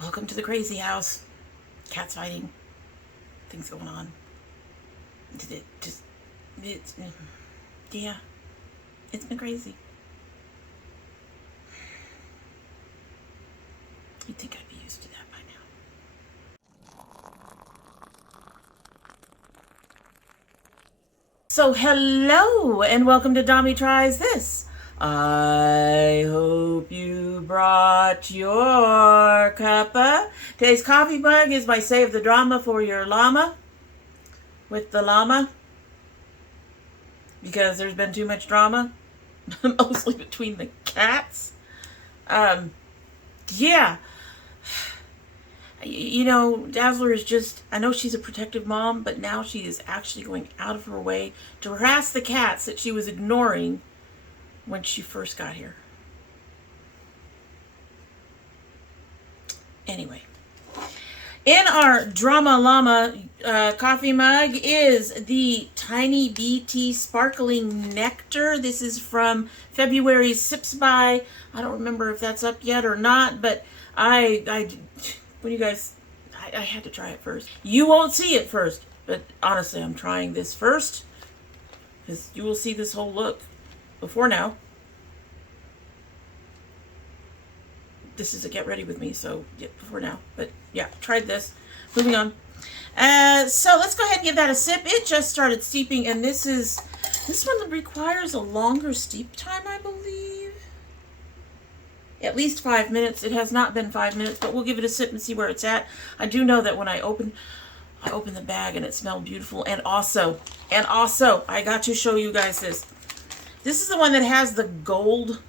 Welcome to the crazy house. Cats fighting. Things going on. Yeah, it's been crazy. You'd think I'd be used to that by now. So hello and welcome to domytriesthis. I hope you brought your cuppa. Today's coffee mug is my Save the Drama for Your Llama. With the llama. Because there's been too much drama. Mostly between the cats. Yeah. You know, Dazzler is just, I know she's a protective mom, but now she is actually going out of her way to harass the cats that she was ignoring when she first got here. Anyway, in our Drama Llama coffee mug is the Tiny BT Sparkling Nectar. This is from February's Sips By. I don't remember if that's up yet or not, but when you guys, I had to try it first. You won't see it first, but honestly, I'm trying this first because you will see this whole look before now. This is a get ready with me, so yeah, before now. But yeah, tried this. Moving on. So let's go ahead and give that a sip. It just started steeping, and this one requires a longer steep time, I believe. At least 5 minutes. It has not been 5 minutes, but we'll give it a sip and see where it's at. I do know that when I opened the bag and it smelled beautiful. And also, I got to show you guys this. This is the one that has the gold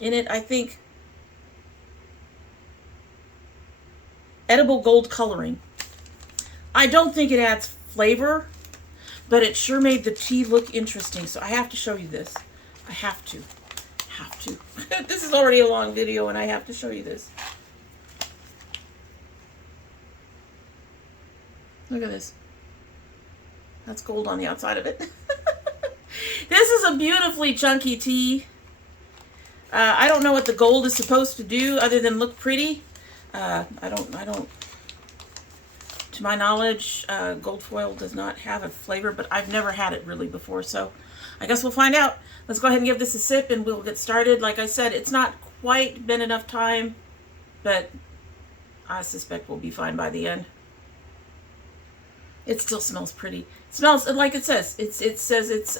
in it, I think. Edible gold coloring. I don't think it adds flavor, but it sure made the tea look interesting. So I have to show you this. I have to. This is already a long video and I have to show you this. Look at this. That's gold on the outside of it. This is a beautifully chunky tea. I don't know what the gold is supposed to do other than look pretty. I don't, to my knowledge, gold foil does not have a flavor, but I've never had it really before, so I guess we'll find out. Let's go ahead and give this a sip and we'll get started. Like I said, it's not quite been enough time, but I suspect we'll be fine by the end. It still smells pretty. It smells like it says. It says it's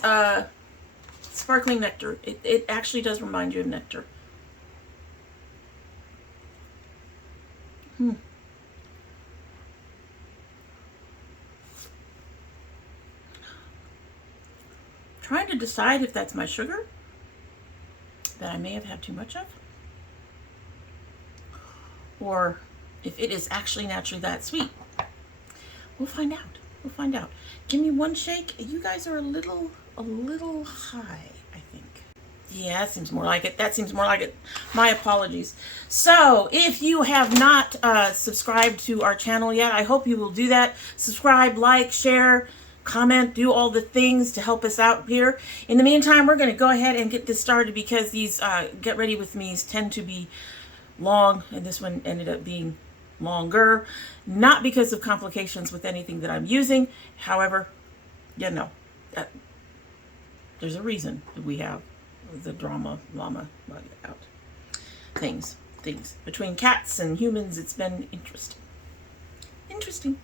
sparkling nectar. It actually does remind you of nectar. Trying to decide if that's my sugar that I may have had too much of, or if it is actually naturally that sweet. We'll find out. We'll find out. Give me one shake. You guys are a little high, I think. Yeah, that seems more like it. That seems more like it. My apologies. So, if you have not subscribed to our channel yet, I hope you will do that. Subscribe, like, share, comment, do all the things to help us out here. In the meantime, we're going to go ahead and get this started because these Get Ready With Me's tend to be long, and this one ended up being longer. Not because of complications with anything that I'm using. However, you know, there's a reason that we have the Drama Llama mug out. Things. Between cats and humans, it's been interesting.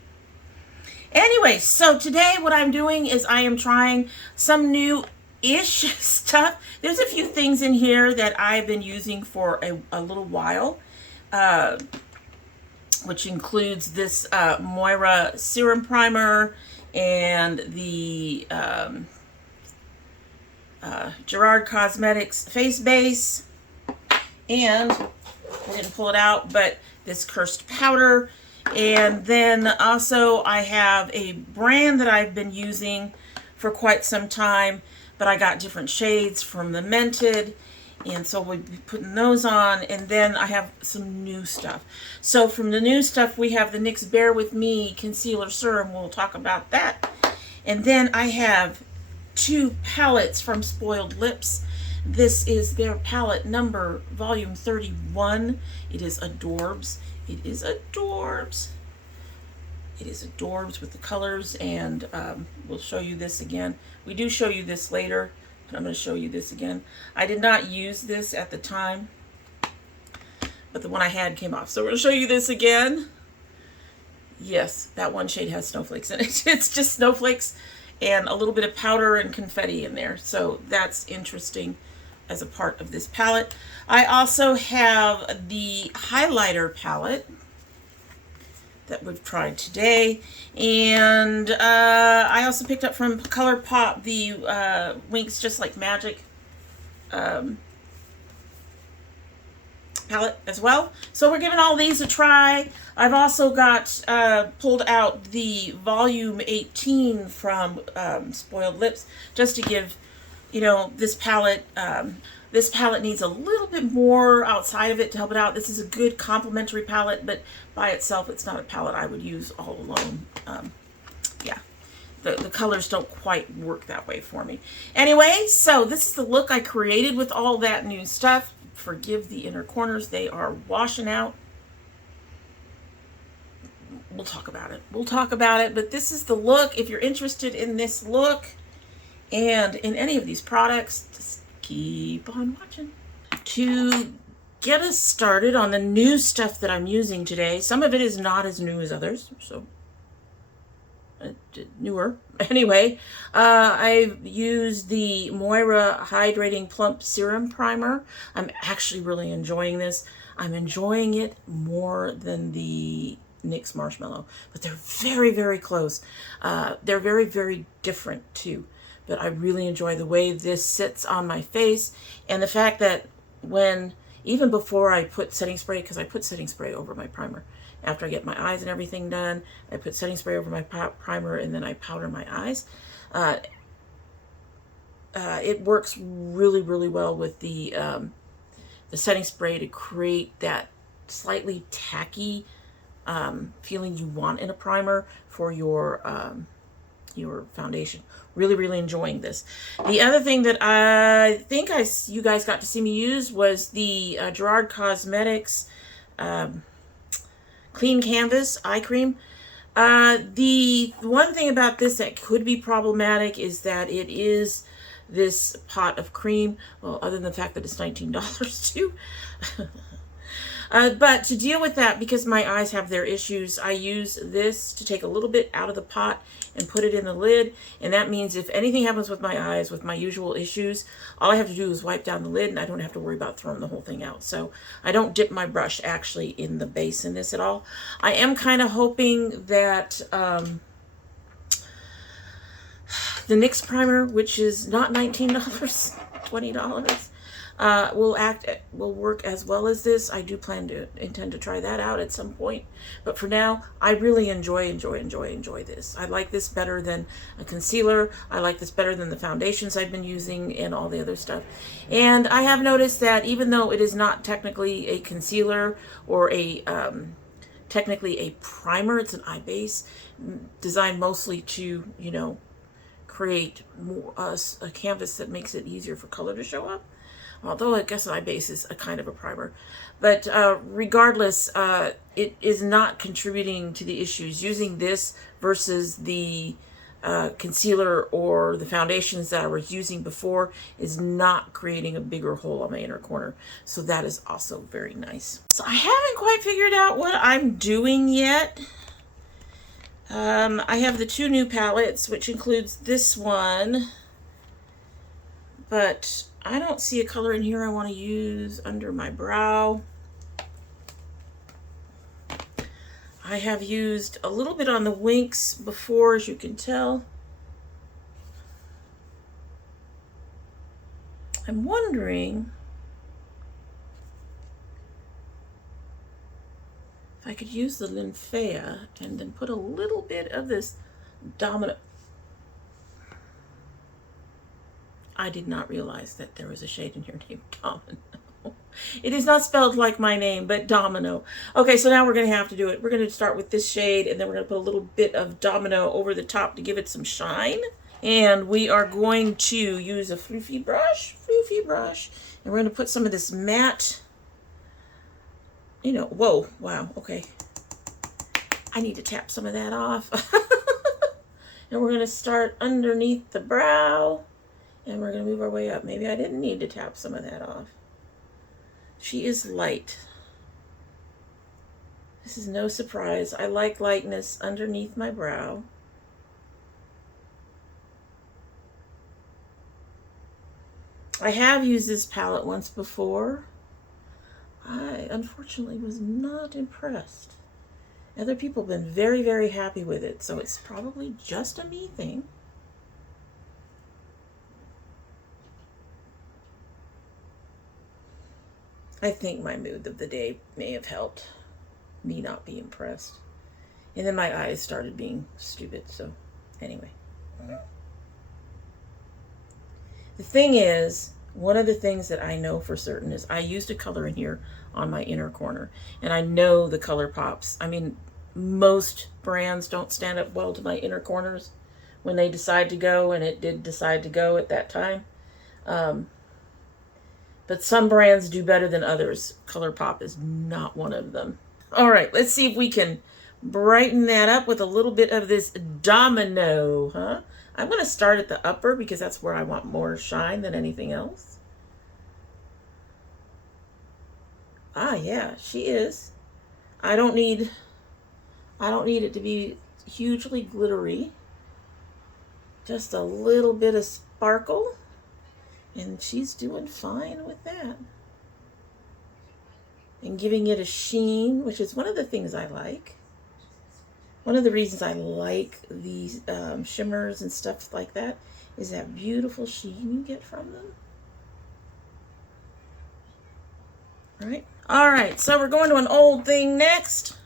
Anyway, so today what I'm doing is I am trying some new-ish stuff. There's a few things in here that I've been using for a little while, which includes this MOIRA Serum Primer and the Gerard Cosmetics Face Base, and I didn't pull it out, but this Curst powder. And then also I have a brand that I've been using for quite some time, but I got different shades from the Mented, and so we'll be putting those on. And then I have some new stuff. So from the new stuff, we have the NYX Bear With Me Concealer Serum. We'll talk about that. And then I have two palettes from Spoiled Lips. This is their palette number, volume 31. It is adorbs. It is adorbs. It is adorbs with the colors, and we'll show you this again. We do show you this later, but I'm going to show you this again. I did not use this at the time, but the one I had came off. So we're going to show you this again. Yes, that one shade has snowflakes in it. It's just snowflakes and a little bit of powder and confetti in there. So that's interesting as a part of this palette. I also have the highlighter palette that we've tried today. And I also picked up from ColourPop the Winx Just Like Magic palette as well. So we're giving all these a try. I've also got pulled out the volume 18 from Spoiled Lips, just to give, you know, this palette needs a little bit more outside of it to help it out. This is a good complementary palette, but by itself it's not a palette I would use all alone. Yeah, the colors don't quite work that way for me. Anyway, so this is the look I created with all that new stuff. Forgive the inner corners, they are washing out. We'll talk about it. We'll talk about it, but this is the look. If you're interested in this look and in any of these products, just keep on watching. To get us started on the new stuff that I'm using today, some of it is not as new as others, so newer. Anyway, I've used the MOIRA Hydrating Plump Serum Primer. I'm actually really enjoying this. I'm enjoying it more than the NYX Marshmallow, but they're very, very close. They're very, very different too, but I really enjoy the way this sits on my face, and the fact that even before I put setting spray, because I put setting spray over my primer, after I get my eyes and everything done, I put setting spray over my primer and then I powder my eyes. It works really, really well with the setting spray to create that slightly tacky feeling you want in a primer for your foundation. Really, really enjoying this. The other thing that I think you guys got to see me use was the Gerard Cosmetics Clean Canvas Eye Cream. The one thing about this that could be problematic is that it is this pot of cream. Well, other than the fact that it's $19 too. But to deal with that, because my eyes have their issues, I use this to take a little bit out of the pot and put it in the lid. And that means if anything happens with my eyes, with my usual issues, all I have to do is wipe down the lid and I don't have to worry about throwing the whole thing out. So I don't dip my brush actually in the base in this at all. I am kind of hoping that the NYX primer, which is not $19, $20, will work as well as this. I do intend to try that out at some point, but for now I really enjoy this. I like this better than a concealer. I like this better than the foundations I've been using and all the other stuff. And I have noticed that even though it is not technically a concealer or technically a primer, it's an eye base designed mostly to, you know, create more a canvas that makes it easier for color to show up. Although I guess eye base is a kind of a primer. But regardless, it is not contributing to the issues. Using this versus the concealer or the foundations that I was using before is not creating a bigger hole on my inner corner. So that is also very nice. So I haven't quite figured out what I'm doing yet. I have the two new palettes, which includes this one. But I don't see a color in here I want to use under my brow. I have used a little bit on the Winx before, as you can tell. I'm wondering if I could use the Lymphea and then put a little bit of this Domino. I did not realize that there was a shade in here named Domino. It is not spelled like my name, but Domino. Okay, so now we're going to have to do it. We're going to start with this shade, and then we're going to put a little bit of Domino over the top to give it some shine. And we are going to use a floofy brush, and we're going to put some of this matte, you know, whoa, wow, okay. I need to tap some of that off. And we're going to start underneath the brow, and we're going to move our way up. Maybe I didn't need to tap some of that off. She is light. This is no surprise. I like lightness underneath my brow. I have used this palette once before. I unfortunately was not impressed. Other people have been very, very happy with it, so it's probably just a me thing. I think my mood of the day may have helped me not be impressed. And then my eyes started being stupid, so anyway. The thing is, one of the things that I know for certain is I used a color in here on my inner corner, and I know the ColourPops. I mean, most brands don't stand up well to my inner corners when they decide to go, and it did decide to go at that time. But some brands do better than others. ColourPop is not one of them. All right, let's see if we can brighten that up with a little bit of this domino, huh? I'm going to start at the upper because that's where I want more shine than anything else. Ah, yeah, she is. I don't need it to be hugely glittery. Just a little bit of sparkle. And she's doing fine with that. And giving it a sheen, which is one of the things I like. One of the reasons I like these shimmers and stuff like that is that beautiful sheen you get from them. All right, so we're going to an old thing next.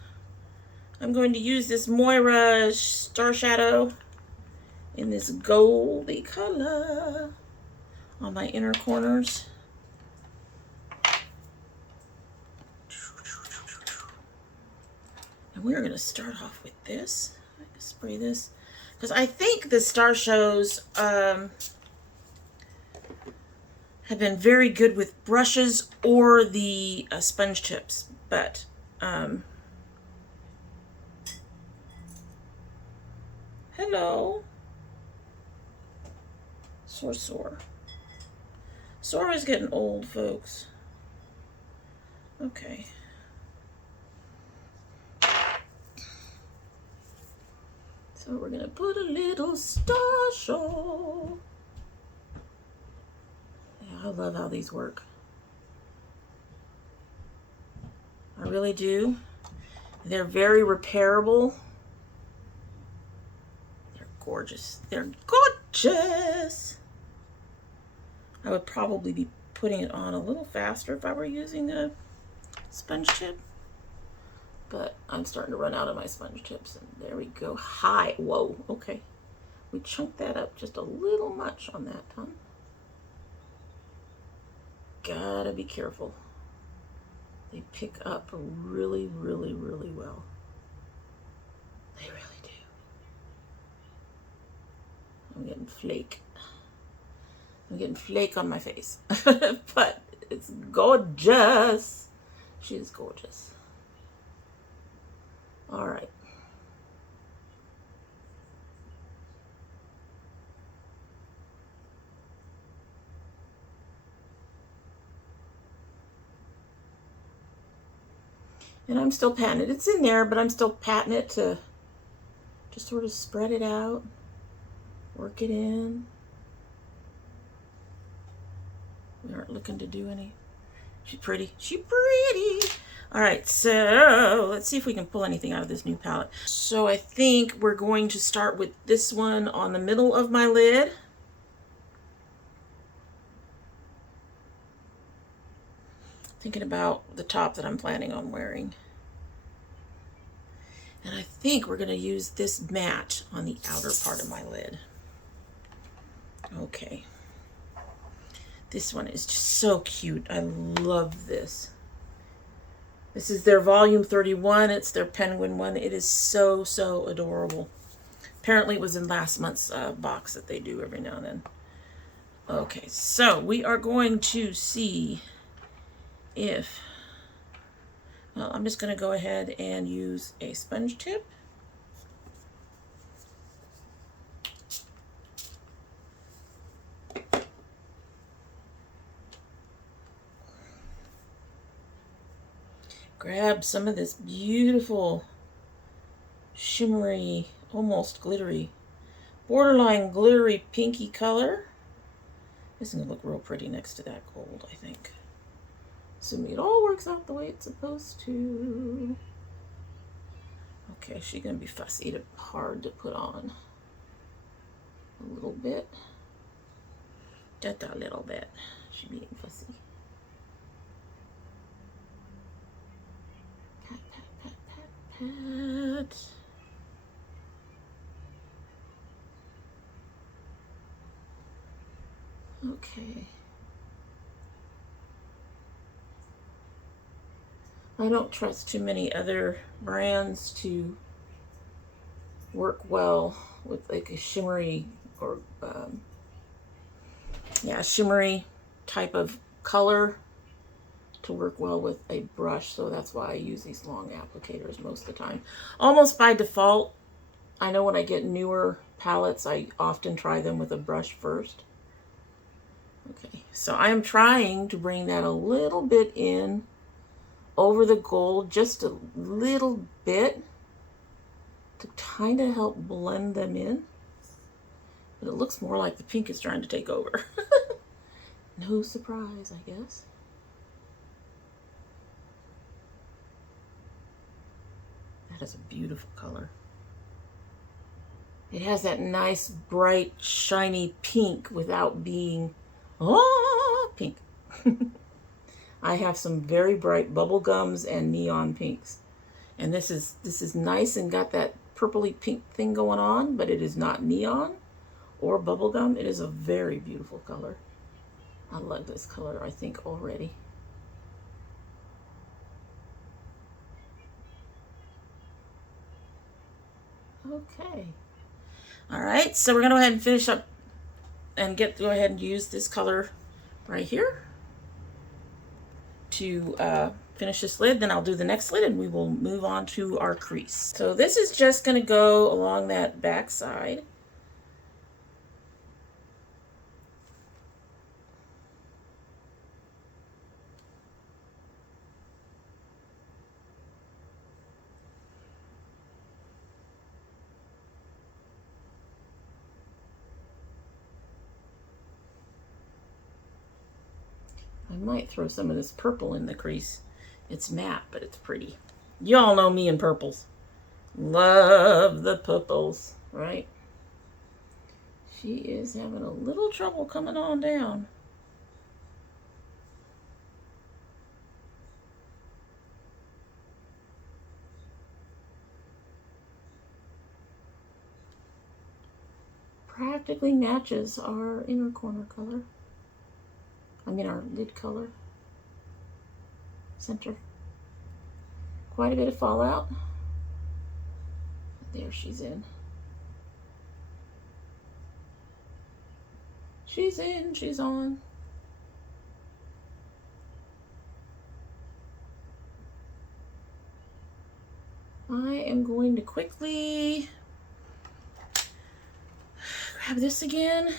I'm going to use this MOIRA Starshow in this goldy color on my inner corners. And we're going to start off with this. I'm going to spray this because I think the Starshows have been very good with brushes or the sponge tips, but hello, Sore. Sore is getting old, folks. Okay. So we're gonna put a little Starshow. Yeah, I love how these work. I really do. They're very repairable. They're gorgeous. They're gorgeous. I would probably be putting it on a little faster if I were using a sponge tip. But I'm starting to run out of my sponge tips. And there we go. Hi. Whoa. Okay. We chunked that up just a little much on that, huh? Gotta be careful. They pick up really, really, really well. They really do. I'm getting flake. I'm getting flake on my face. But it's gorgeous. She is gorgeous. All right. And I'm still patting it. It's in there, but I'm still patting it to just sort of spread it out, work it in. We aren't looking to do any. She's pretty. She's pretty. All right, so let's see if we can pull anything out of this new palette. So I think we're going to start with this one on the middle of my lid. Thinking about the top that I'm planning on wearing. And I think we're going to use this matte on the outer part of my lid. Okay. This one is just so cute. I love this. This is their volume 31. It's their penguin one. It is so, so adorable. Apparently it was in last month's box that they do every now and then. Okay, so we are going to see if, well, I'm just going to go ahead and use a sponge tip. Grab some of this beautiful, shimmery, almost glittery, borderline glittery pinky color. This is going to look real pretty next to that gold, I think. Assuming it all works out the way it's supposed to. Okay, she's going to be fussy, hard to put on. A little bit. Just a little bit. She's being fussy. Pat, pat, pat, pat, pat. Okay. I don't trust too many other brands to work well with like a shimmery or shimmery type of color to work well with a brush. So that's why I use these long applicators most of the time. Almost by default, I know when I get newer palettes, I often try them with a brush first. Okay, so I am trying to bring that a little bit in over the gold, just a little bit, to kind of help blend them in. But it looks more like the pink is trying to take over. No surprise, I guess. That is a beautiful color. It has that nice, bright, shiny pink without being pink. I have some very bright bubblegums and neon pinks. And this is nice and got that purpley pink thing going on, but it is not neon or bubblegum. It is a very beautiful color. I love this color, I think, already. Okay. All right, so we're gonna go ahead and finish up and go ahead and use this color right here to finish this lid. Then I'll do the next lid and we will move on to our crease. So this is just going to go along that back side. I might throw some of this purple in the crease. It's matte, but it's pretty. Y'all know me and purples. Love the purples, right? She is having a little trouble coming on down. Practically matches our inner corner color. I mean our lid color. Center. Quite a bit of fallout. There she's in. She's in, she's on. I am going to quickly grab this again.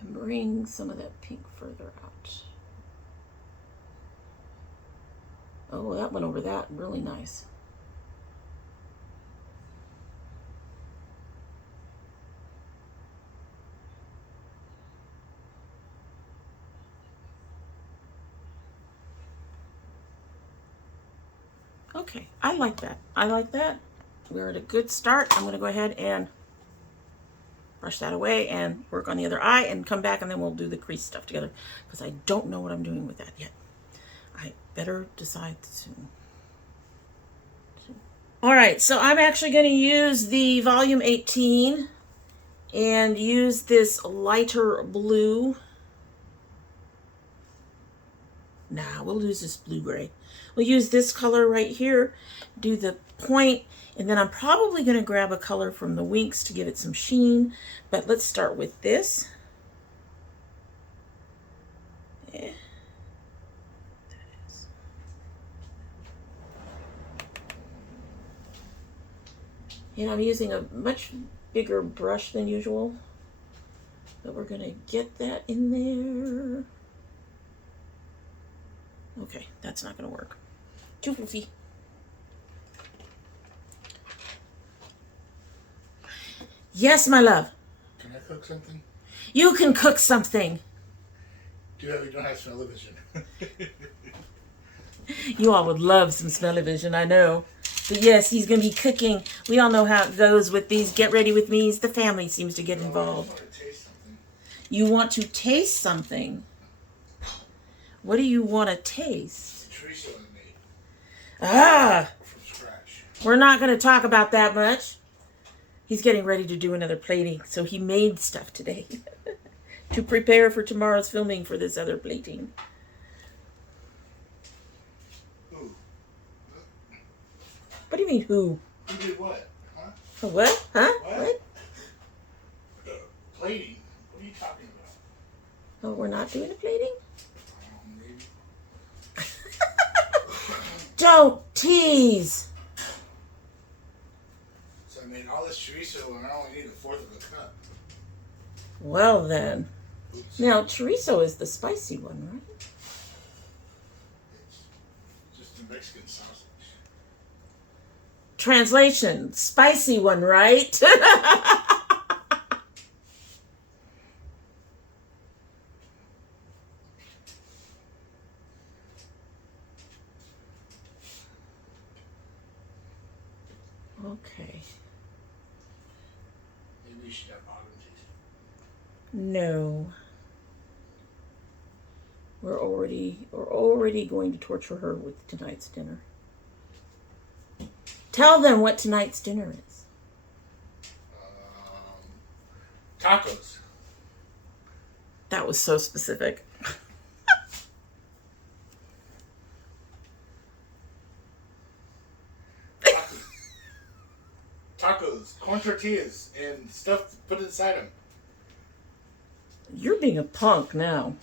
And bring some of that pink further out. Oh, that went over that really nice. Okay, I like that. I like that. We're at a good start. I'm going to go ahead and brush that away and work on the other eye and come back, and then we'll do the crease stuff together because I don't know what I'm doing with that yet. I better decide soon. All right, so I'm actually going to use the volume 18 and use this lighter blue Nah, we'll use this blue-gray. We'll use this color right here, do the point, and then I'm probably going to grab a color from the Winx to give it some sheen. But let's start with this. Yeah. And I'm using a much bigger brush than usual. But we're going to get that in there. Okay, that's not going to work. Too fluffy. Yes, my love. Can I cook something? You can cook something. You don't have smell-o-vision. You all would love some smell-o-vision, I know. But yes, he's going to be cooking. We all know how it goes with these get ready with me's. The family seems to get involved. I want to taste something. You want to taste something? What do you want to taste? Chorizo I made. Ah! From scratch. We're not going to talk about that much. He's getting ready to do another plating, so he made stuff today to prepare for tomorrow's filming for this other plating. Who? What do you mean, who? Who did what? Huh? What? Huh? What? Plating? What are you talking about? Oh, we're not doing a plating? Maybe. Don't tease! So I made all this chorizo and I only need a fourth of a cup. Well then. Oops. Now, chorizo is the spicy one, right? It's just a Mexican sausage. Translation, spicy one, right? Okay. Maybe you should have bottom taste. No. We're already going to torture her with tonight's dinner. Tell them what tonight's dinner is. Tacos. That was so specific. Tacos, corn tortillas, and stuff put inside them. You're being a punk now.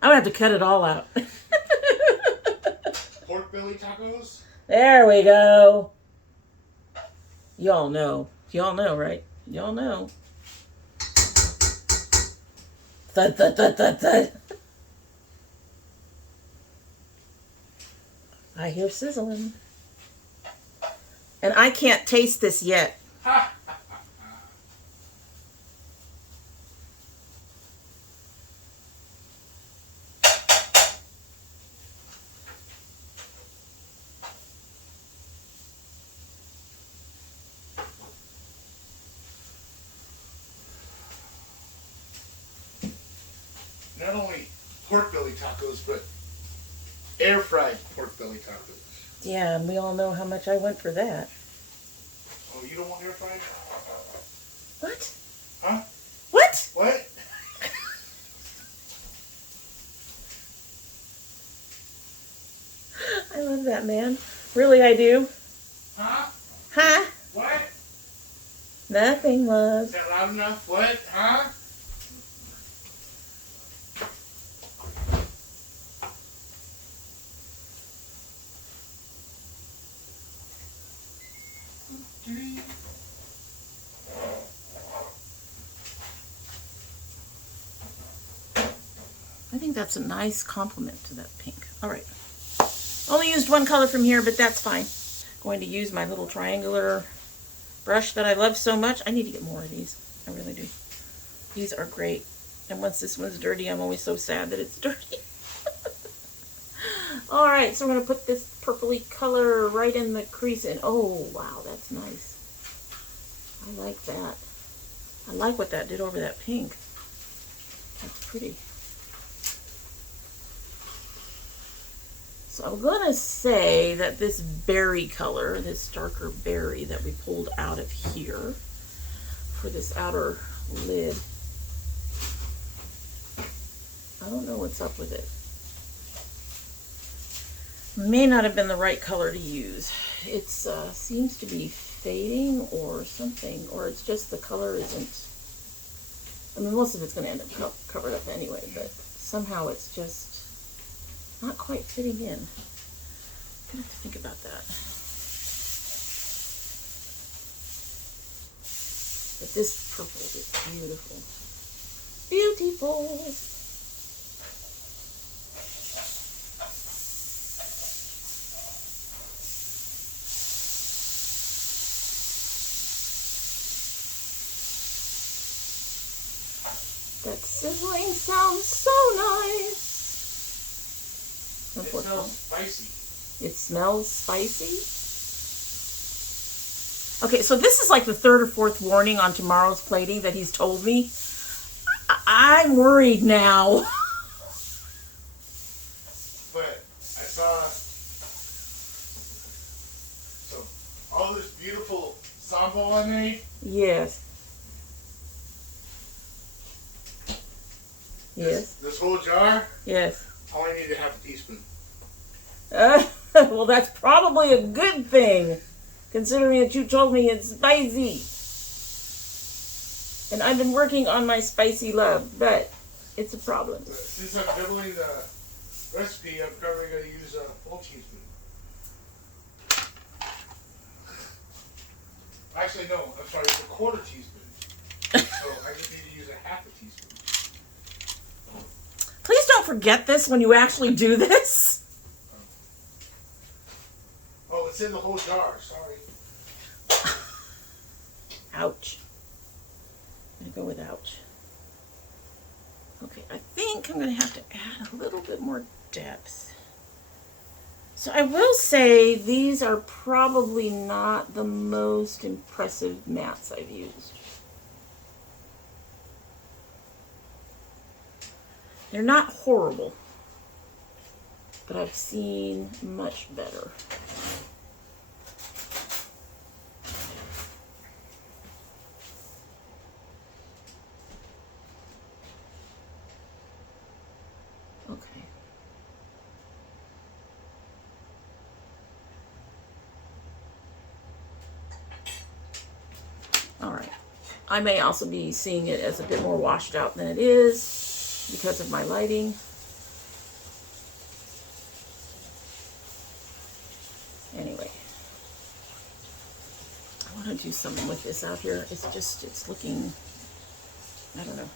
I'm gonna have to cut it all out. Pork belly tacos? There we go. Y'all know. Y'all know, right? Y'all know. Thud, thud, thud, thud, thud. I hear sizzling. And I can't taste this yet. Ha! Not only pork belly tacos, but air fried pork belly tacos. Yeah, and we all know how much I went for that. Oh, you don't want air fried? What? Huh? What? What? I love that, man. Really, I do. Huh? Huh? What? Nothing, love. Is that loud enough? What? Huh? I think that's a nice compliment to that pink. All right. Only used one color from here, but that's fine. Going to use my little triangular brush that I love so much. I need to get more of these. I really do. These are great. And once this one's dirty, I'm always so sad that it's dirty. All right, so we're going to put this purpley color right in the crease. And oh, wow, that's nice. I like that. I like what that did over that pink. That's pretty. So I'm going to say that this berry color, this darker berry that we pulled out of here for this outer lid, I don't know what's up with it. may not have been the right color to use. It seems to be fading or something, or it's just the color isn't, I mean, most of it's going to end up covered up anyway, but somehow it's just not quite fitting in. I'm going to have to think about that. But this purple is beautiful. Beautiful! That sizzling sounds so nice. It smells spicy. It smells spicy? Okay, so this is like the third or fourth warning on tomorrow's plating that he's told me. I'm worried now. But I saw, so all this beautiful sambal I made. Yes. Yes. This whole jar. Yes. I only needed half a teaspoon. Well, that's probably a good thing, considering that you told me it's spicy. And I've been working on my spicy love, but it's a problem. But since I'm doubling the recipe, I'm probably going to use a full teaspoon. Actually, no, I'm sorry, it's a quarter teaspoon. So I just need to use a half a teaspoon. Please don't forget this when you actually do this. Oh, it's in the whole jar, sorry. Ouch. I'm going to go with ouch. Okay, I think I'm going to have to add a little bit more depth. So I will say these are probably not the most impressive mattes I've used. They're not horrible, but I've seen much better. Okay. All right. I may also be seeing it as a bit more washed out than it is, because of my lighting. Anyway, I want to do something with this out here. It's just, it's looking, I don't know.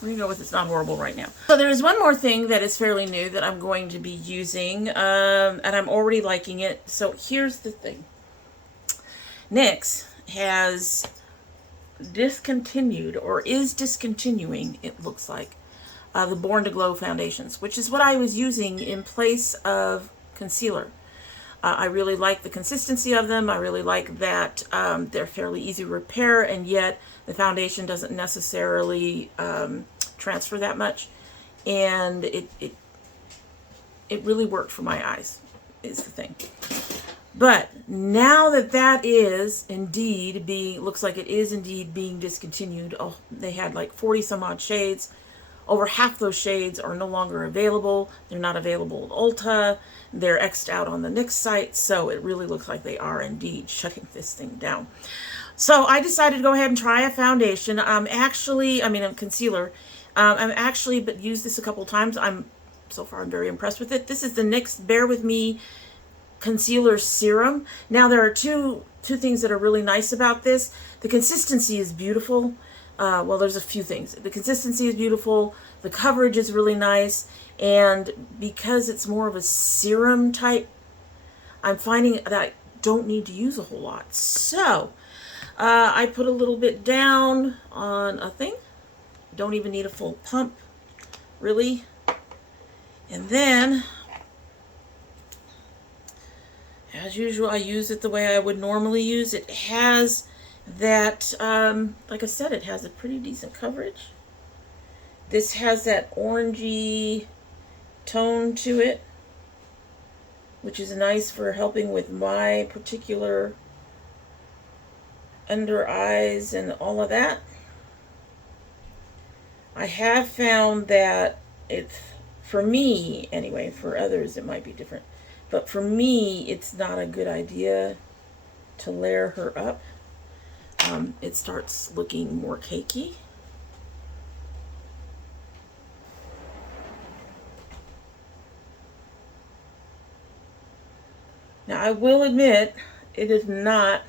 We're gonna go with it's not horrible right now. So there's one more thing that is fairly new that I'm going to be using, and I'm already liking it. So here's the thing. NYX has discontinued, or is discontinuing, it looks like, the Born to Glow foundations, which is what I was using in place of concealer. I really like the consistency of them. I really like that they're fairly easy to repair, and yet the foundation doesn't necessarily transfer that much, and it really worked for my eyes, is the thing. But now that that is indeed being, looks like it is indeed being discontinued. Oh, they had like 40 some odd shades. Over half those shades are no longer available. They're not available at Ulta. They're X'd out on the NYX site. So it really looks like they are indeed shutting this thing down. So I decided to go ahead and try a foundation. A concealer. But used this a couple times. So far I'm very impressed with it. This is the NYX Bear With Me Concealer Serum. Now there are two things that are really nice about this. The consistency is beautiful. Well, there's a few things. The consistency is beautiful. The coverage is really nice. And because it's more of a serum type, I'm finding that I don't need to use a whole lot. So I put a little bit down on a thing. Don't even need a full pump, really. And then, as usual, I use it the way I would normally use it. It has that, like I said, it has a pretty decent coverage. This has that orangey tone to it, which is nice for helping with my particular under eyes and all of that. I have found that it's, for me anyway, for others it might be different, but for me it's not a good idea to layer her up. It starts looking more cakey. Now I will admit it is not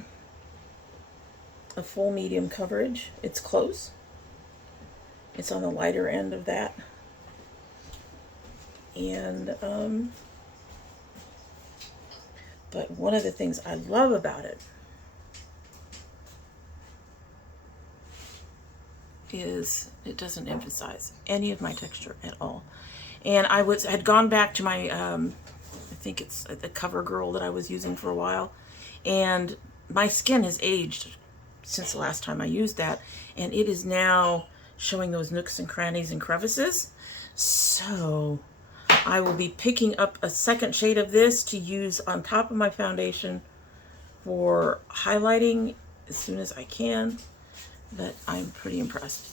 a full medium coverage. It's close. It's on the lighter end of that. And but one of the things I love about it is it doesn't emphasize any of my texture at all. And I had gone back to my I think it's the CoverGirl that I was using for a while, and my skin has aged since the last time I used that, and it is now showing those nooks and crannies and crevices. So I will be picking up a second shade of this to use on top of my foundation for highlighting as soon as I can, but I'm pretty impressed.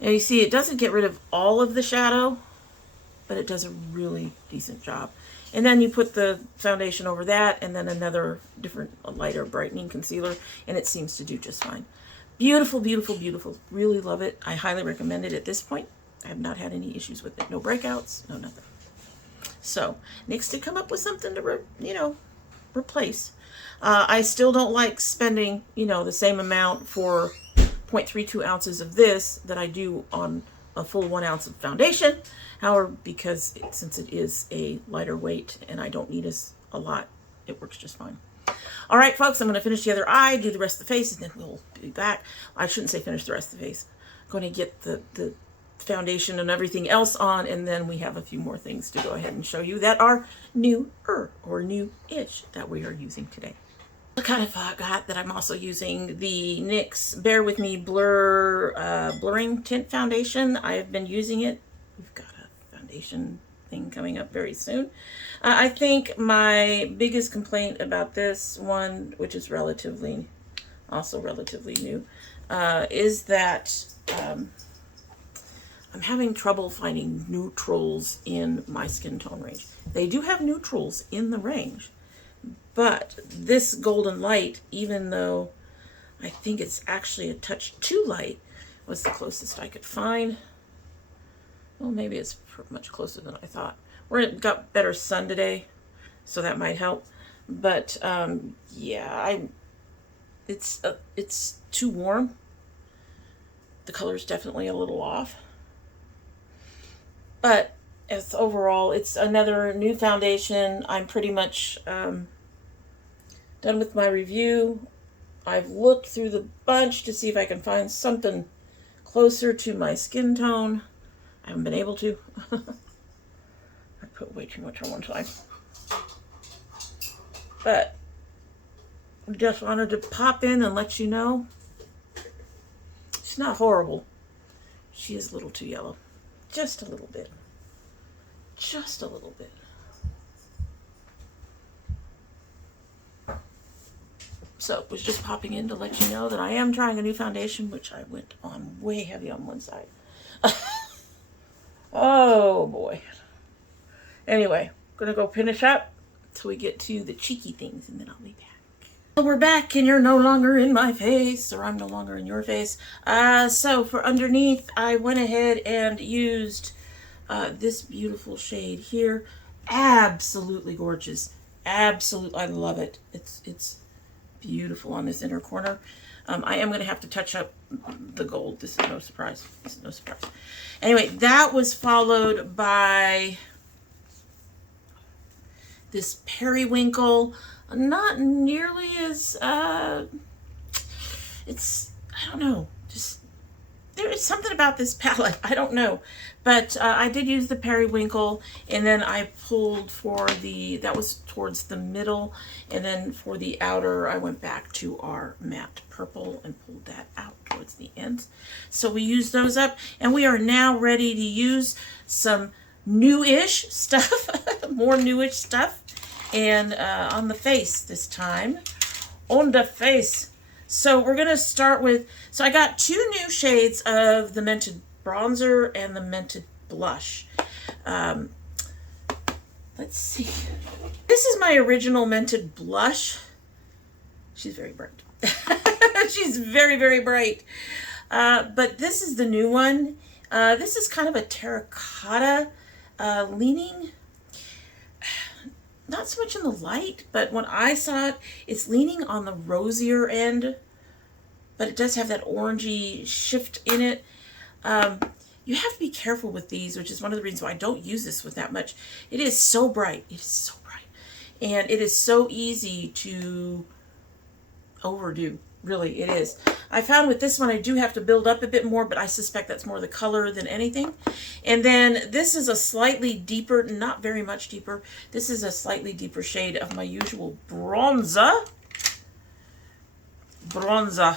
Now you see it doesn't get rid of all of the shadow, but it does a really decent job. And then you put the foundation over that and then another different lighter brightening concealer, and it seems to do just fine. Beautiful, beautiful, beautiful. Really love it. I highly recommend it at this point. I have not had any issues with it. No breakouts, no nothing. So, next to come up with something to, replace. I still don't like spending, the same amount for 0.32 ounces of this that I do on a full 1 ounce of foundation. However, because since it is a lighter weight and I don't need a lot, it works just fine. All right, folks, I'm going to finish the other eye, do the rest of the face, and then we'll be back. I shouldn't say finish the rest of the face. I'm going to get the foundation and everything else on, and then we have a few more things to go ahead and show you that are newer or new-ish that we are using today. I kind of forgot that I'm also using the NYX Bear With Me Blurring Tint Foundation. I've been using it. We've got a foundation thing coming up very soon. I think my biggest complaint about this one, which is also relatively new, is that I'm having trouble finding neutrals in my skin tone range. They do have neutrals in the range, but this Golden Light, even though I think it's actually a touch too light, was the closest I could find. Well, maybe it's much closer than I thought. We got better sun today, so that might help. But yeah, it's too warm. The color's definitely a little off. But as overall, it's another new foundation. I'm pretty much done with my review. I've looked through the bunch to see if I can find something closer to my skin tone. I haven't been able to. I put way too much on one side. But just wanted to pop in and let you know. It's not horrible. She is a little too yellow. Just a little bit. Just a little bit. So, was just popping in to let you know that I am trying a new foundation, which I went on way heavy on one side. Oh boy. Anyway, gonna go finish up till we get to the cheeky things, and then I'll be back. So we're back, and you're no longer in my face, or I'm no longer in your face. So for underneath, I went ahead and used this beautiful shade here. Absolutely gorgeous. Absolutely, I love it. It's beautiful on this inner corner. I am going to have to touch up the gold. This is no surprise. This is no surprise. Anyway, that was followed by this periwinkle. Not nearly as, it's, I don't know, just, there is something about this palette, I don't know. But I did use the periwinkle, and then I pulled for that was towards the middle, and then for the outer, I went back to our matte purple and pulled that out towards the end. So we used those up, and we are now ready to use some newish stuff, more newish stuff. And on the face this time. On the face. So we're going to start with, so I got two new shades of the Mented bronzer and the Mented blush. Let's see. This is my original Mented blush. She's very bright. She's very, very bright. But this is the new one. This is kind of a terracotta leaning. Not so much in the light, but when I saw it, it's leaning on the rosier end. But it does have that orangey shift in it. You have to be careful with these, which is one of the reasons why I don't use this with that much. It is so bright. It is so bright. And it is so easy to overdo. Really, it is. I found with this one, I do have to build up a bit more, but I suspect that's more the color than anything. And then this is a slightly deeper, not very much deeper. This is a slightly deeper shade of my usual bronzer. Bronzer.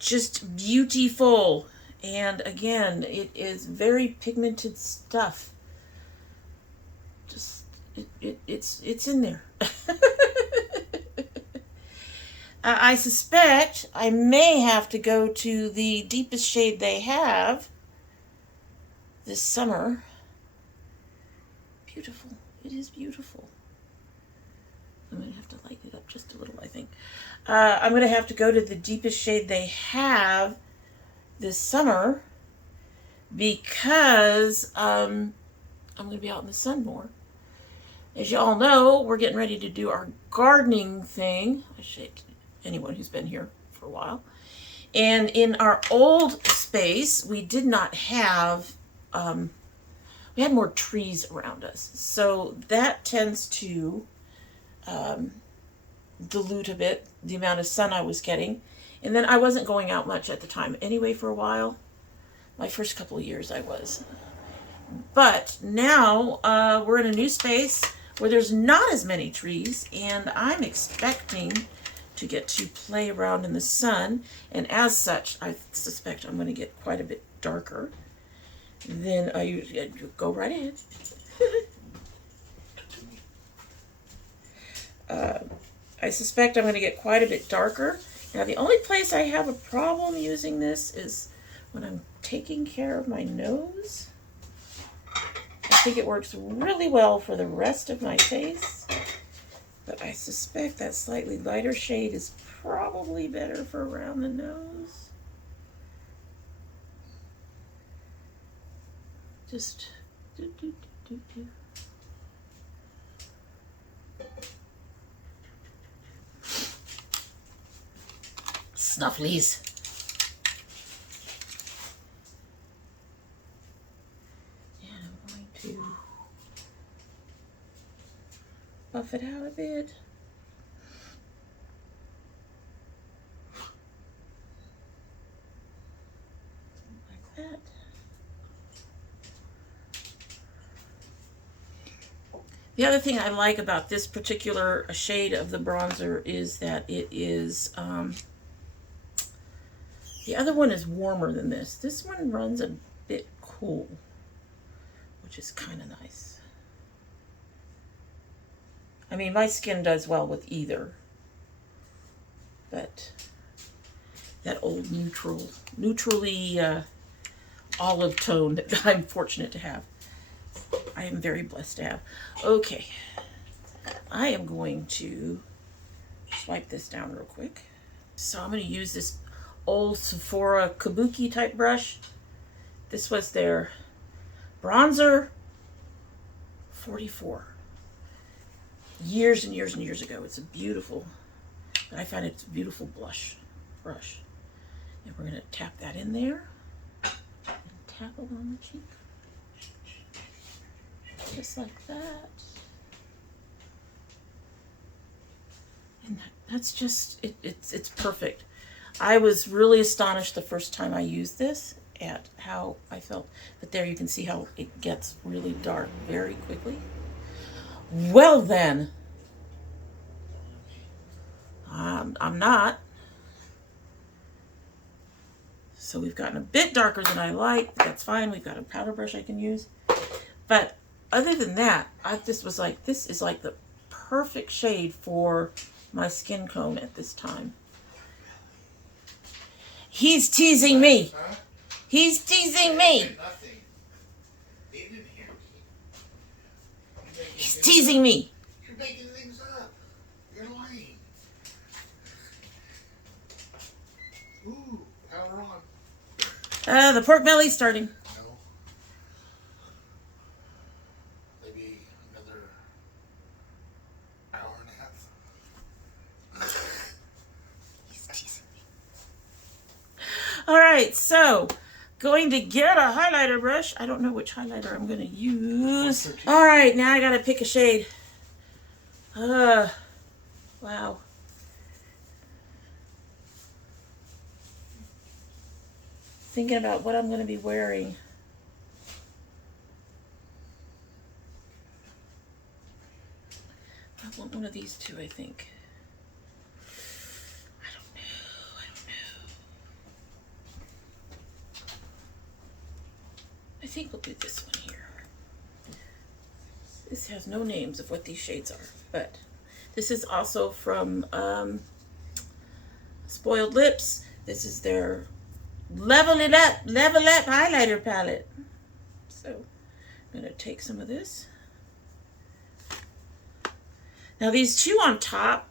Just beautiful. And again, it is very pigmented stuff. Just it's in there. I suspect I may have to go to the deepest shade they have this summer. Beautiful. It is beautiful. I'm going to have to light it up just a little, I think. I'm going to have to go to the deepest shade they have this summer because I'm going to be out in the sun more. As you all know, we're getting ready to do our gardening thing. I should anyone who's been here for a while. And in our old space, we did not have, we had more trees around us. So that tends to dilute a bit the amount of sun I was getting. And then I wasn't going out much at the time anyway for a while. My first couple of years I was. But now we're in a new space where there's not as many trees, and I'm expecting to get to play around in the sun. And as such, I suspect I'm going to get quite a bit darker than I usually. Go right ahead. I suspect I'm going to get quite a bit darker. Now, the only place I have a problem using this is when I'm taking care of my nose. I think it works really well for the rest of my face, but I suspect that slightly lighter shade is probably better for around the nose. Just do. Snufflies. And I'm going to buff it out a bit. Like that. The other thing I like about this particular shade of the bronzer is that it is, the other one is warmer than this. This one runs a bit cool, which is kind of nice. I mean, my skin does well with either, but that old neutrally olive tone that I'm fortunate to have. I am very blessed to have. Okay, I am going to swipe this down real quick. So I'm going to use this old Sephora Kabuki type brush. This was their bronzer 44. Years and years and years ago. It's a beautiful, I find it's a beautiful blush brush. And we're going to tap that in there and tap along the cheek. Just like that. And that's just, it's perfect. I was really astonished the first time I used this at how I felt. But there you can see how it gets really dark very quickly. Well then, I'm not. So we've gotten a bit darker than I like. That's fine. We've got a powder brush I can use. But other than that, I just was like, this is like the perfect shade for my skin tone at this time. He's teasing me. Huh? He's teasing me. Nothing. They didn't hear me. He's teasing me. You're making things up. You're lying. Ooh, power on. The pork belly's starting. No. Maybe another hour and a half. He's teasing me. All right, so going to get a highlighter brush. I don't know which highlighter I'm going to use. All right, now I got to pick a shade. Wow. Thinking about what I'm going to be wearing. I want one of these two, I think. I don't know. I think we'll do this one here. This has no names of what these shades are, but this is also from Spoiled Lips. This is their Level Up highlighter palette. So I'm gonna take some of this. Now these two on top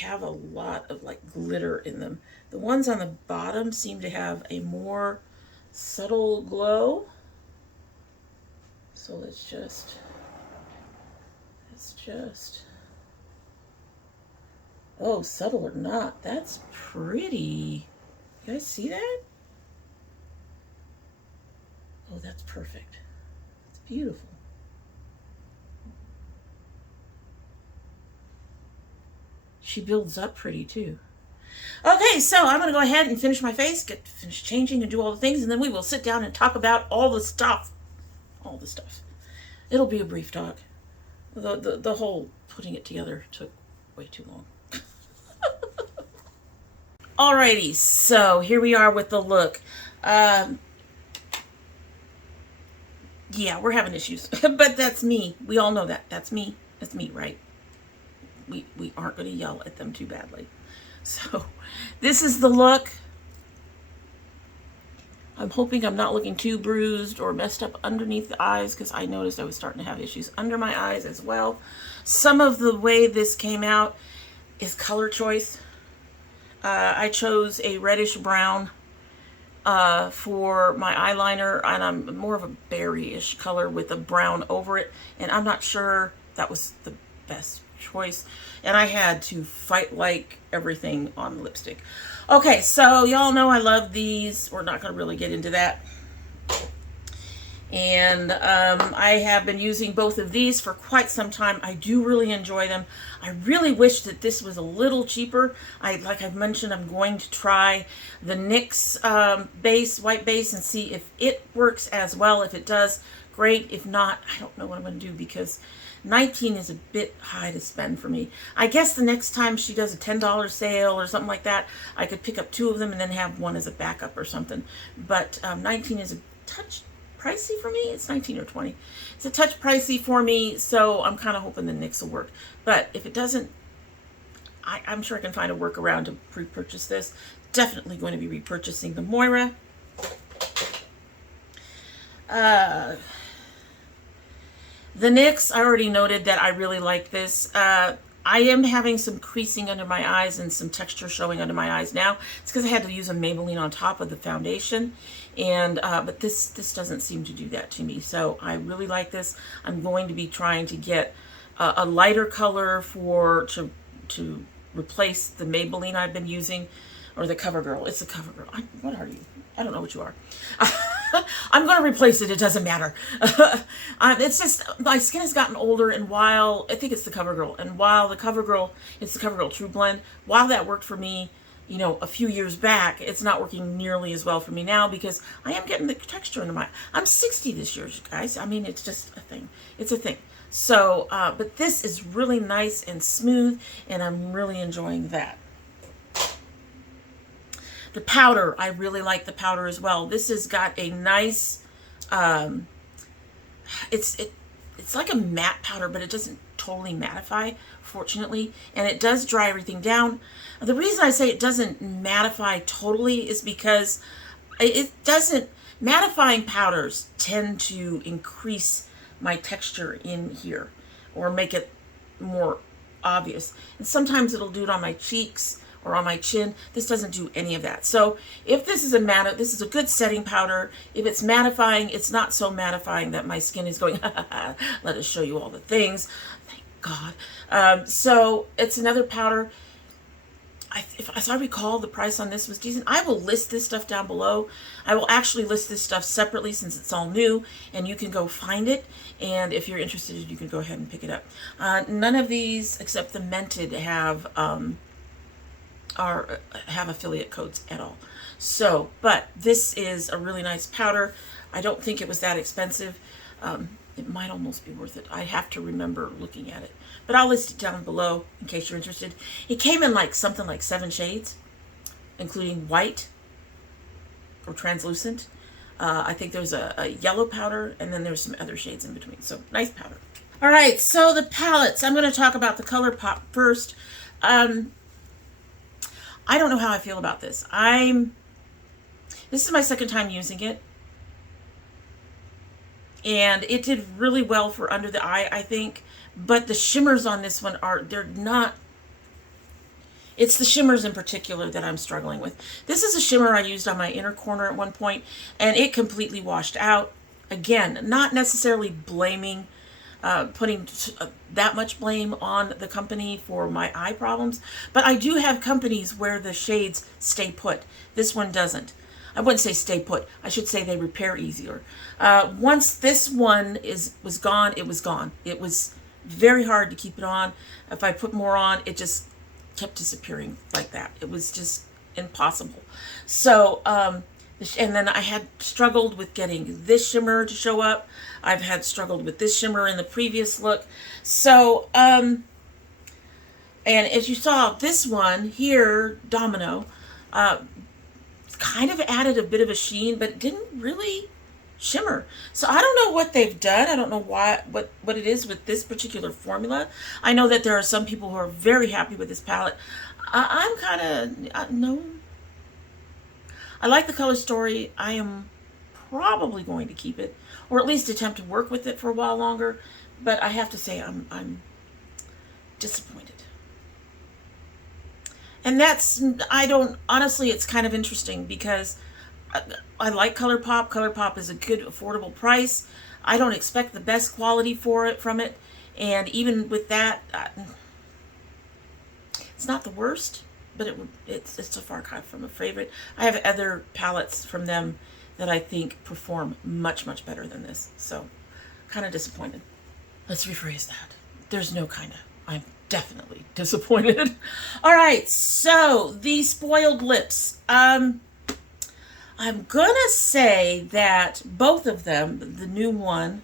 have a lot of like glitter in them. The ones on the bottom seem to have a more subtle glow. So let's just oh, subtle or not, that's pretty. You guys see that? Oh, that's perfect. It's beautiful. She builds up pretty too. Okay, so I'm gonna go ahead and finish my face, finish changing and do all the things, and then we will sit down and talk about all the stuff. All the stuff. It'll be a brief talk. The whole putting it together took way too long. Alrighty, so here we are with the look. Yeah, we're having issues, but that's me. We all know that. That's me. That's me, right? We aren't going to yell at them too badly. So this is the look. I'm hoping I'm not looking too bruised or messed up underneath the eyes, because I noticed I was starting to have issues under my eyes as well. Some of the way this came out is color choice. I chose a reddish brown for my eyeliner, and I'm more of a berry-ish color with a brown over it, and I'm not sure that was the best choice, and I had to fight like everything on lipstick. Okay, so y'all know I love these. We're not going to really get into that. And I have been using both of these for quite some time. I do really enjoy them. I really wish that this was a little cheaper. Like I've mentioned, I'm going to try the NYX base, white base, and see if it works as well. If it does, great. If not, I don't know what I'm going to do, because $19 is a bit high to spend for me. I guess the next time she does a $10 sale or something like that, I could pick up 2 of them and then have one as a backup or something. But $19 is a touch pricey for me. It's 19 or 20. It's a touch pricey for me, so I'm kind of hoping the NYX will work. But if it doesn't, I'm sure I can find a workaround to pre-purchase this. Definitely going to be repurchasing the MOIRA. The NYX, I already noted that I really like this. I am having some creasing under my eyes and some texture showing under my eyes now. It's because I had to use a Maybelline on top of the foundation, and but this doesn't seem to do that to me. So I really like this. I'm going to be trying to get a lighter color to replace the Maybelline I've been using, or the CoverGirl. It's the CoverGirl. What are you? I don't know what you are. I'm going to replace it. It doesn't matter. It's just my skin has gotten older, and while I think it's the CoverGirl, and while the CoverGirl, it's the CoverGirl TruBlend, while that worked for me, you know, a few years back, it's not working nearly as well for me now, because I am getting the texture into my. I'm 60 this year, guys. I mean, it's just a thing. It's a thing. So, but this is really nice and smooth, and I'm really enjoying that. The powder, I really like the powder as well. This has got a nice, it's it's like a matte powder, but it doesn't totally mattify, fortunately, and it does dry everything down. The reason I say it doesn't mattify totally is because it doesn't, mattifying powders tend to increase my texture in here or make it more obvious. And sometimes it'll do it on my cheeks or on my chin. This doesn't do any of that. So if this is a matte, this is a good setting powder. If it's mattifying, it's not so mattifying that my skin is going, let us show you all the things. Thank God. So it's another powder. As I recall, the price on this was decent. I will list this stuff down below. I will actually list this stuff separately since it's all new, and you can go find it. And if you're interested, you can go ahead and pick it up. None of these, except the Mented, have affiliate codes at all. So, but this is a really nice powder. I don't think it was that expensive. It might almost be worth it. I have to remember looking at it. But I'll list it down below in case you're interested. It came in like something like 7 shades, including white or translucent. I think there's a yellow powder, and then there's some other shades in between. So nice powder. All right, so the palettes. I'm going to talk about the ColourPop first. I don't know how I feel about this. This is my second time using it. And it did really well for under the eye, I think. But the shimmers on this one they're not, it's the shimmers in particular that I'm struggling with. This is a shimmer I used on my inner corner at one point, and it completely washed out. Again, not necessarily blaming, putting that much blame on the company for my eye problems, but I do have companies where the shades stay put. This one doesn't. I wouldn't say stay put. I should say they repair easier. Once this one was gone, it was gone. It was very hard to keep it on. If I put more on, it just kept disappearing like that. It was just impossible. So, and then I had struggled with getting this shimmer to show up. I've had struggled with this shimmer in the previous look. So, and as you saw, this one here, Domino, kind of added a bit of a sheen, but it didn't really shimmer. So I don't know what they've done. I don't know what it is with this particular formula. I know that there are some people who are very happy with this palette. I'm kind of, no. I like the color story. I am probably going to keep it, or at least attempt to work with it for a while longer. But I have to say I'm disappointed. And honestly, it's kind of interesting because I like ColourPop. ColourPop is a good, affordable price. I don't expect the best quality from it. And even with that, it's not the worst, but it's a far cry from a favorite. I have other palettes from them that I think perform much, much better than this. So, kind of disappointed. Let's rephrase that. There's no kind of. I'm definitely disappointed. All right, so the spoiled lips. I'm gonna say that both of them, the new one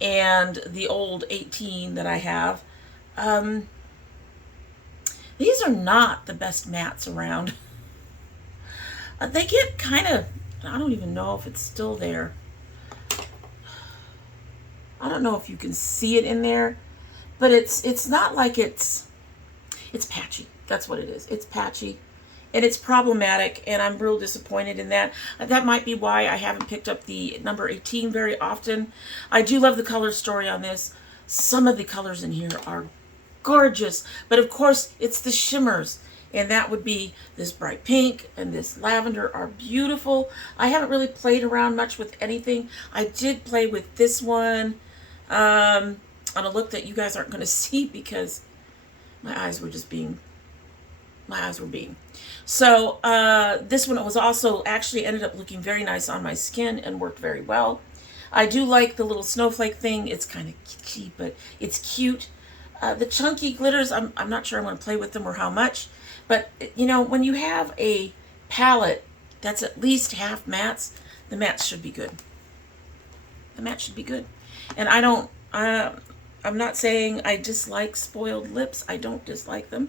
and the old 18 that I have, these are not the best mattes around. They get kind of, I don't even know if it's still there. I don't know if you can see it in there, but it's not like it's patchy. That's what it is. It's patchy. And it's problematic, and I'm real disappointed in that. That might be why I haven't picked up the number 18 very often. I do love the color story on this. Some of the colors in here are gorgeous, but of course it's the shimmers, and that would be this bright pink and this lavender are beautiful. I haven't really played around much with anything. I did play with this one on a look that you guys aren't going to see because my eyes were being. So this one was also actually ended up looking very nice on my skin and worked very well. I do like the little snowflake thing. It's kind of cheap, but it's cute. The chunky glitters, I'm not sure I'm going to play with them or how much. But, you know, when you have a palette that's at least half mattes, the mattes should be good. The matte should be good. And I'm not saying I dislike spoiled lips. I don't dislike them.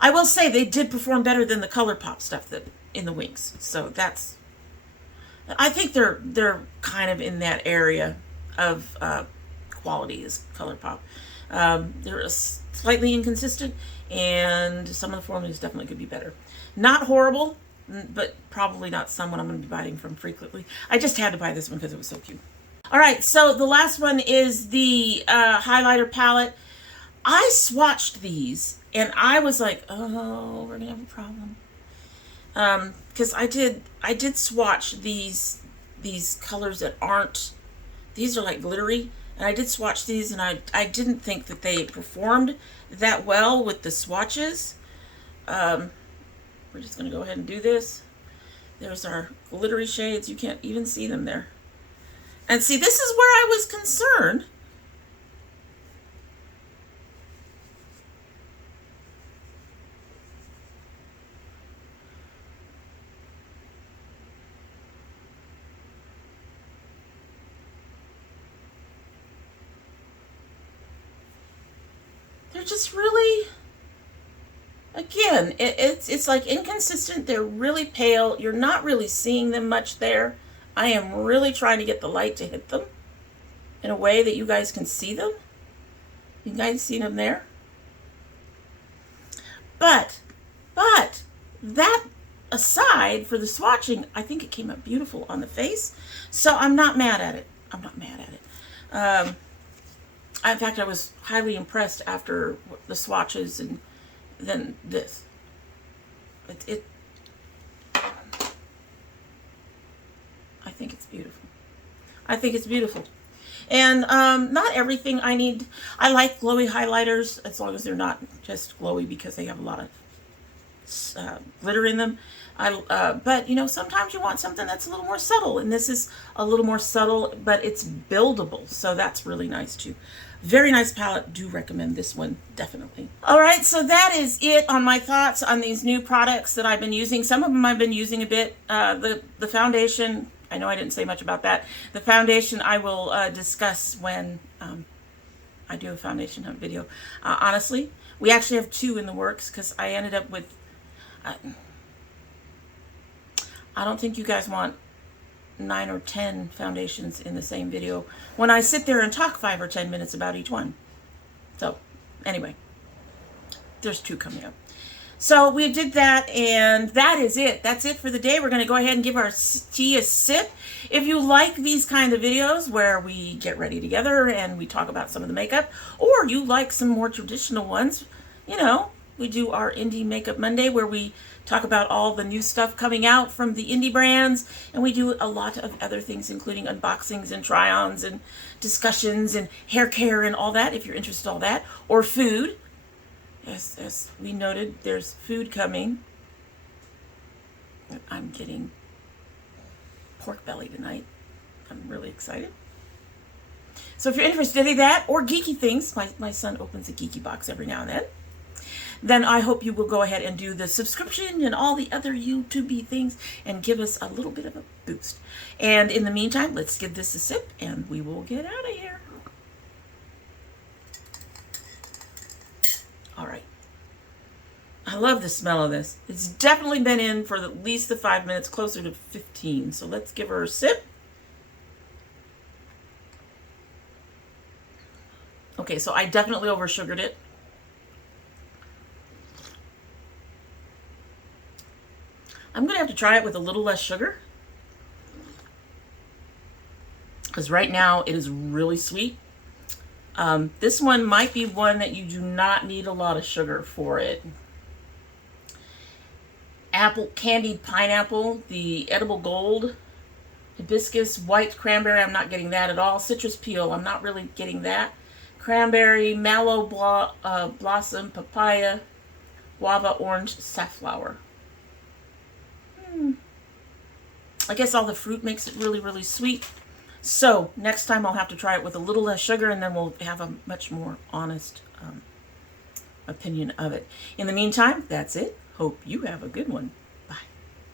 I will say they did perform better than the ColourPop stuff in the Winx. So I think they're kind of in that area of quality as ColourPop. They're slightly inconsistent, and some of the formulas definitely could be better. Not horrible, but probably not someone I'm going to be buying from frequently. I just had to buy this one because it was so cute. All right, so the last one is the highlighter palette. I swatched these, and I was like, oh, we're going to have a problem. Because I did swatch these colors that aren't, these are like glittery, and I did swatch these, and I didn't think that they performed that well with the swatches. We're just going to go ahead and do this. There's our glittery shades. You can't even see them there. And see, this is where I was concerned. They're just really, again, it's like inconsistent. They're really pale. You're not really seeing them much there. I am really trying to get the light to hit them in a way that you guys can see them. You guys see them there? But that aside, for the swatching, I think it came out beautiful on the face. So I'm not mad at it. I'm not mad at it. In fact, I was highly impressed after the swatches and then this. I think it's beautiful. I think it's beautiful. And not everything I need. I like glowy highlighters as long as they're not just glowy because they have a lot of glitter in them. But, you know, sometimes you want something that's a little more subtle. And this is a little more subtle, but it's buildable. So that's really nice too. Very nice palette. Do recommend this one, definitely. All right, so that is it on my thoughts on these new products that I've been using. Some of them I've been using a bit. The foundation, I know I didn't say much about that. The foundation I will discuss when I do a foundation hunt video. Honestly, we actually have 2 in the works because I ended up with... I don't think you guys want 9 or 10 foundations in the same video when I sit there and talk 5 or 10 minutes about each one. So anyway, there's 2 coming up. So we did that, and that is it. That's it for the day. We're going to go ahead and give our tea a sip. If you like these kind of videos where we get ready together and we talk about some of the makeup, or you like some more traditional ones, you know, we do our Indie Makeup Monday where we talk about all the new stuff coming out from the indie brands, and we do a lot of other things, including unboxings and try-ons and discussions and hair care and all that, if you're interested in all that, or food. As we noted, there's food coming. I'm getting pork belly tonight. I'm really excited. So if you're interested in that or geeky things, my son opens a geeky box every now and then I hope you will go ahead and do the subscription and all the other YouTube-y things and give us a little bit of a boost. And in the meantime, let's give this a sip and we will get out of here. All right. I love the smell of this. It's definitely been in for at least the 5 minutes, closer to 15. So let's give her a sip. Okay, so I definitely over-sugared it. I'm going to have to try it with a little less sugar. Because right now it is really sweet. This one might be one that you do not need a lot of sugar for it. Apple, candied pineapple, the edible gold, hibiscus, white cranberry, I'm not getting that at all. Citrus peel, I'm not really getting that. Cranberry, mallow blossom, papaya, guava, orange, safflower. I guess all the fruit makes it really, really sweet. So next time I'll have to try it with a little less sugar, and then we'll have a much more honest opinion of it. In the meantime, that's it. Hope you have a good one.